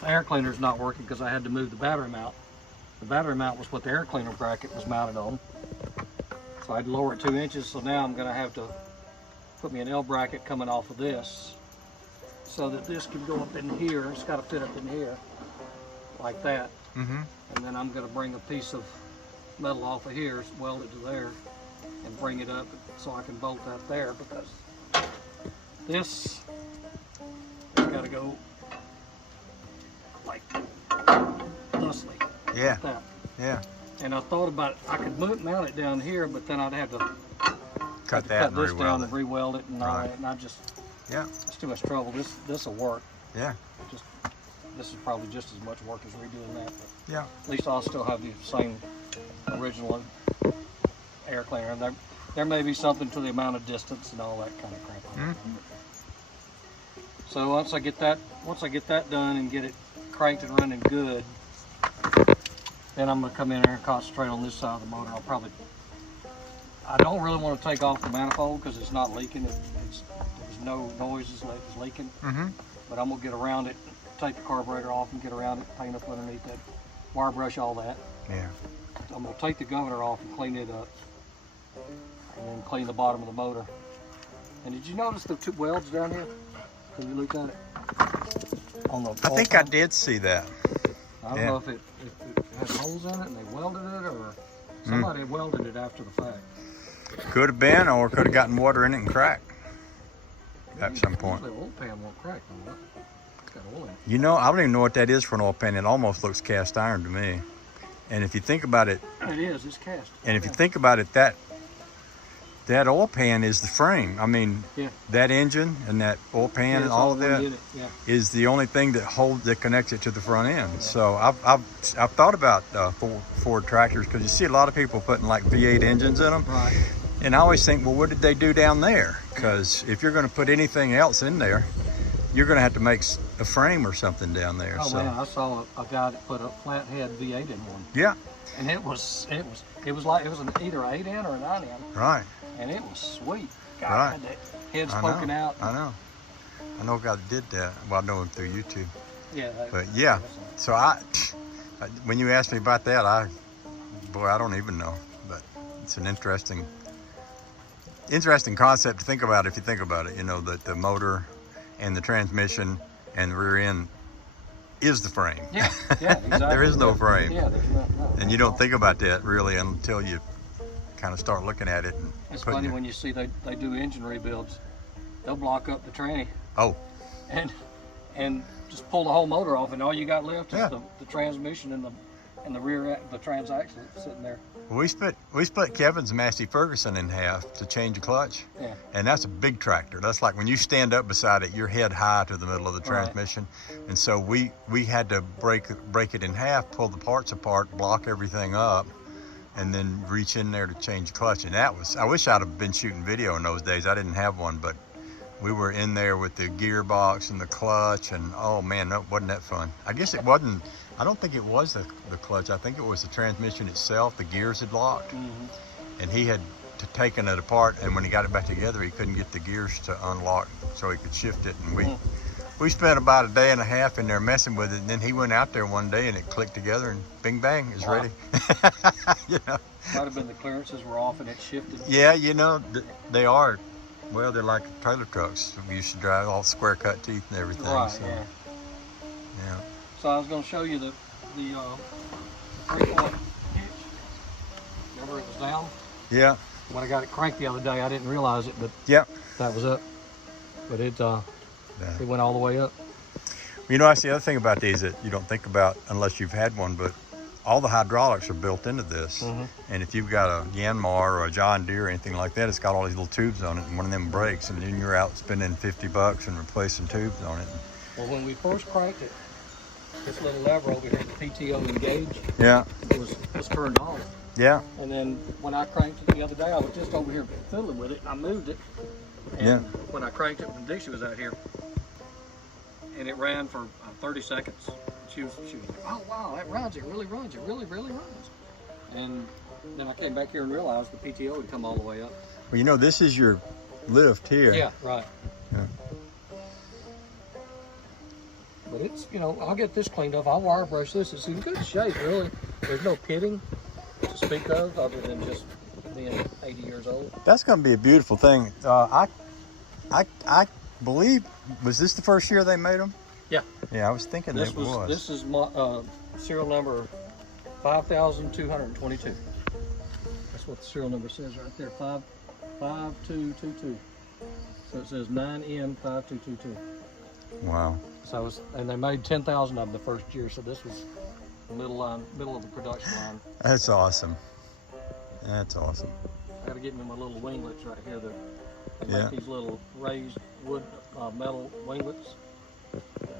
the air cleaner's not working because I had to move the battery mount. The battery mount was what the air cleaner bracket was mounted on. So I had to lower it 2 inches, so now I'm gonna have to put me an L bracket coming off of this so that this can go up in here. It's gotta fit up in here, like that. Mm-hmm. And then I'm gonna bring a piece of metal off of here, weld it to there, and bring it up so I can bolt that there, because this has gotta go like thusly. Yeah. Like that. Yeah. And I thought about it, I could mount it down here, but then I'd have to Cut that cut and this down re-weld and it. re-weld it, and all Right. that, and I just, Yeah. it's too much trouble. This will work. Yeah. Just, this is probably just as much work as redoing that. But Yeah. at least I'll still have the same original air cleaner. And there may be something to the amount of distance and all that kind of crap. Mm-hmm. So once I get that done and get it cranked and running good, then I'm gonna come in here and concentrate on this side of the motor. I don't really want to take off the manifold because it's not leaking. There's no noises that it's leaking. Mm-hmm. But I'm gonna get around it, take the carburetor off and get around it, paint up underneath that, wire brush all that. Yeah. I'm gonna take the governor off and clean it up, and then clean the bottom of the motor. And did you notice the two welds down here? Have you looked at it? On the I think I did see that. I don't know if it had holes in it and they welded it, or somebody welded it after the fact. Could have been, or could have gotten water in it and cracked at some point. The oil pan won't crack, though. It's got oil in it. You know, I don't even know what that is for an oil pan. It almost looks cast iron to me. And if you think about it, It is. It's cast. and if you think about it, that oil pan is the frame. I mean, Yeah. that engine and that oil pan Yeah, and it's all of one that unit. Yeah. is the only thing that connects it to the front end. So I've thought about Ford tractors, because you see a lot of people putting like V8 engines in them. Right. And I always think, well, what did they do down there? Because if you're going to put anything else in there, you're going to have to make a frame or something down there. Oh so man, I saw a guy that put a flathead V8 in one, yeah, and it was like it was either an 8-in or a 9-in, right. and it was sweet. God, Right. had the heads I poking know. out. I know a guy that did that. Well, I know him through YouTube. Yeah. But yeah, so when you asked me about that, I don't even know. But it's an interesting concept to think about if you think about it. You know, that the motor and the transmission and the rear end is the frame. Yeah. Yeah. Exactly. There is no frame. Yeah. There's no. And you don't think about that really until you kind of start looking at it. And It's putting funny your- when you see they do engine rebuilds. They'll block up the tranny Oh, and just pull the whole motor off, and all you got left Yeah. is the transmission and the rear the transaxle sitting there. we split Kevin's Massey Ferguson in half to change a clutch. Yeah. And that's a big tractor. That's like when you stand up beside it, you're head high to the middle of the Right. transmission. And so we had to break it in half, pull the parts apart, block everything up, and then reach in there to change the clutch. And I wish I'd have been shooting video in those days. I didn't have one, but we were in there with the gearbox and the clutch, and oh man, wasn't that fun. I guess it wasn't, I don't think it was the clutch. I think it was the transmission itself. The gears had locked. Mm-hmm. And he had taken it apart, and when he got it back together, he couldn't get the gears to unlock so he could shift it. And we spent about a day and a half in there messing with it, and then he went out there one day and it clicked together, and bing bang, it's Wow. ready. You know? Might have been the clearances were off and it shifted. Yeah, you know, they are. Well, they're like trailer trucks. We used to drive all square cut teeth and everything. Right. So, Yeah. yeah. So I was going to show you the 3-point hitch. Remember it was down? Yeah. When I got it cranked the other day, I didn't realize it, but Yeah. that was up. But it Yeah. went all the way up. You know, that's the other thing about these that you don't think about unless you've had one, but all the hydraulics are built into this. Mhm. And if you've got a Yanmar or a John Deere or anything like that, it's got all these little tubes on it, and one of them breaks, and then you're out spending $50 and replacing tubes on it. Well, when we first cranked it, this little lever over here, the PTO engage, Yeah. was turned on. Yeah. And then when I cranked it the other day, I was just over here fiddling with it. I moved it. And Yeah. when I cranked it when Dixie was out here, and it ran for 30 seconds. She was like, oh wow, that runs, it really runs, it really runs. And then I came back here and realized the PTO had come all the way up. Well, you know, this is your lift here. Yeah, right. Yeah. But But it's, you know, I'll get this cleaned up. I'll wire brush this. It's in good shape, really. There's no pitting to speak of other than just being 80 years old. That's going to be a beautiful thing. I believe, was this the first year they made them? Yeah. Yeah, I was thinking This it was. This is my serial number 5,222. That's what the serial number says right there, 55222. So it says 9N5222. Wow. So and they made 10,000 of them the first year. So this was the middle of the production line. That's awesome. That's awesome. I got to get me my little winglets right here. That Yeah. make these little raised wood metal winglets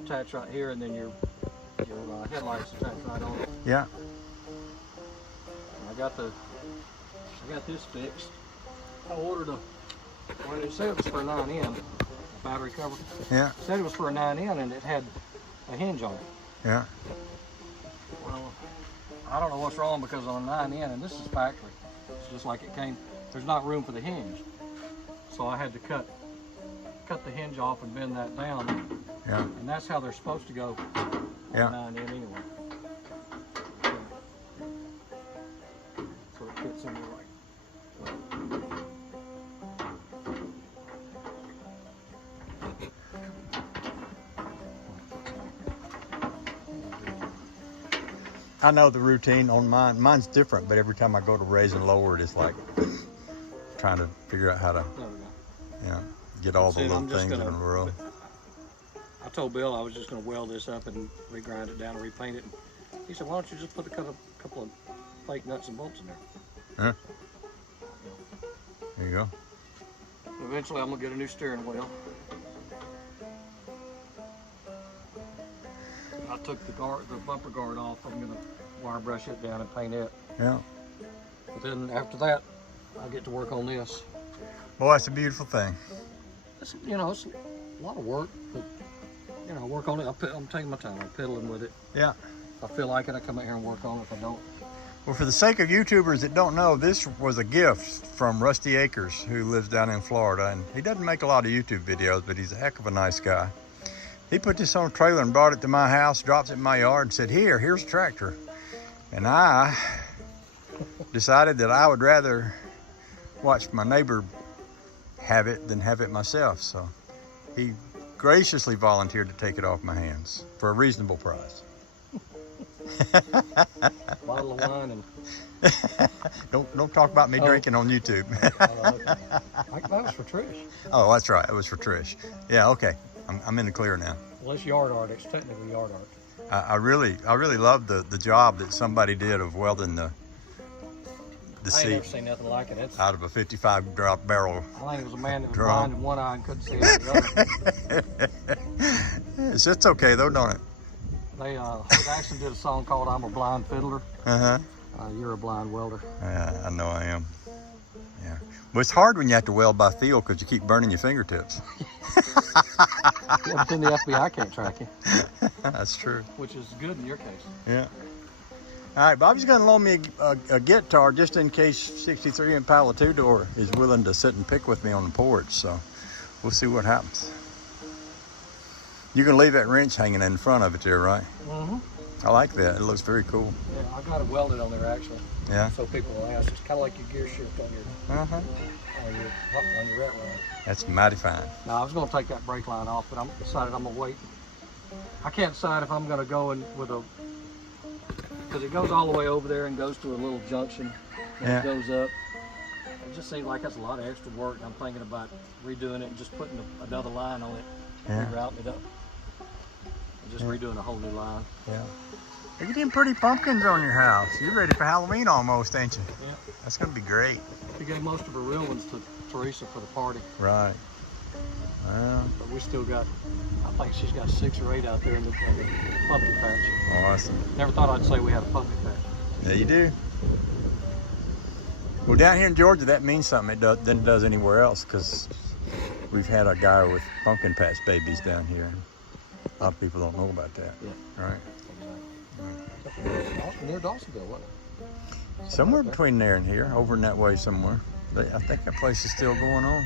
attach right here, and then your headlights attach right on it. Yeah. I got this fixed. I ordered well, it said it was for a 9N, battery cover. Yeah. It said it was for a 9N, and it had a hinge on it. Yeah. Well, I don't know what's wrong, because on a 9N, and this is factory, it's just like it came, there's not room for the hinge. So I had to cut the hinge off and bend that down. Yeah. And that's how they're supposed to go on Yeah. a 9N anyway. So it fits in there right. I know the routine on mine. Mine's different, but every time I go to raise and lower it, it's like trying to figure out how to, There we go. you know, get all the See, little I'm just things in gonna- a row. I told Bill I was just going to weld this up and regrind it down and repaint it. He said, "Why don't you just put a couple of fake nuts and bolts in there?" Huh? There you go. Eventually, I'm going to get a new steering wheel. I took the bumper guard off. I'm going to wire brush it down and paint it. Yeah. But then after that, I get to work on this. Boy, it's a beautiful thing. It's, you know, it's a lot of work, but you know, work on it. I'm taking my time. I'm piddling with it. Yeah. If I feel like it, I come out here and work on it. If I don't, Well, for the sake of YouTubers that don't know, this was a gift from Rusty Akers, who lives down in Florida, and he doesn't make a lot of YouTube videos, but he's a heck of a nice guy. He put this on a trailer and brought it to my house, dropped it in my yard, and said, here's a tractor. And I decided that I would rather watch my neighbor have it than have it myself. So he graciously volunteered to take it off my hands for a reasonable price. bottle of wine and Don't talk about me drinking on YouTube. that was for Trish. Oh, that's right. It was for Trish. Yeah, okay. I'm in the clear now. Well, it's yard art. It's technically yard art. I really love the job that somebody did of welding the I ain't seat never seen nothing like it. It's, out of a 55 drop barrel. I think it was a man that was Drum. blind in one eye and couldn't see out the other. It's okay though, don't it? They actually did a song called "I'm a Blind Fiddler." Uh-huh. You're a blind welder. Yeah, I know I am. Yeah. Well, it's hard when you have to weld by feel because you keep burning your fingertips. Yeah, but then the FBI can't track you, That's true. which is good in your case. Yeah. All right, Bobby's going to loan me a guitar just in case 63 Impala two-door is willing to sit and pick with me on the porch. So we'll see what happens. You can leave that wrench hanging in front of it there, right? Mm-hmm. I like that. It looks very cool. Yeah, I got it welded on there actually. Yeah. So people will ask. It's kind of like your gear shift on your Uh-huh. on your rat rod. That's mighty fine. Now I was going to take that brake line off, but I'm decided I'm gonna wait. I can't decide if I'm going to go in with a, because it goes all the way over there and goes to a little junction and Yeah. it goes up. It just seems like that's a lot of extra work, and I'm thinking about redoing it and just putting another line on it, Yeah. rerouting it up, and just redoing a whole new line. Yeah. You're getting pretty pumpkins on your house. You're ready for Halloween almost, ain't you? Yeah. That's going to be great. She gave most of her real ones to Teresa for the party, Right. Well, but we still got, I think she's got 6 or 8 out there in the pumpkin patch. awesome. Never thought I'd say we had a pumpkin patch. Yeah, you do. Well, down here in Georgia, that means something than it does anywhere else, because we've had a guy with pumpkin patch babies down here. A lot of people don't know about that. Yeah. Right. Near Dawsonville, wasn't it? Somewhere between there and here, over in that way somewhere. I think that place is still going on.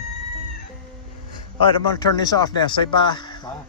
All right, I'm going to turn this off now. Say bye. Bye.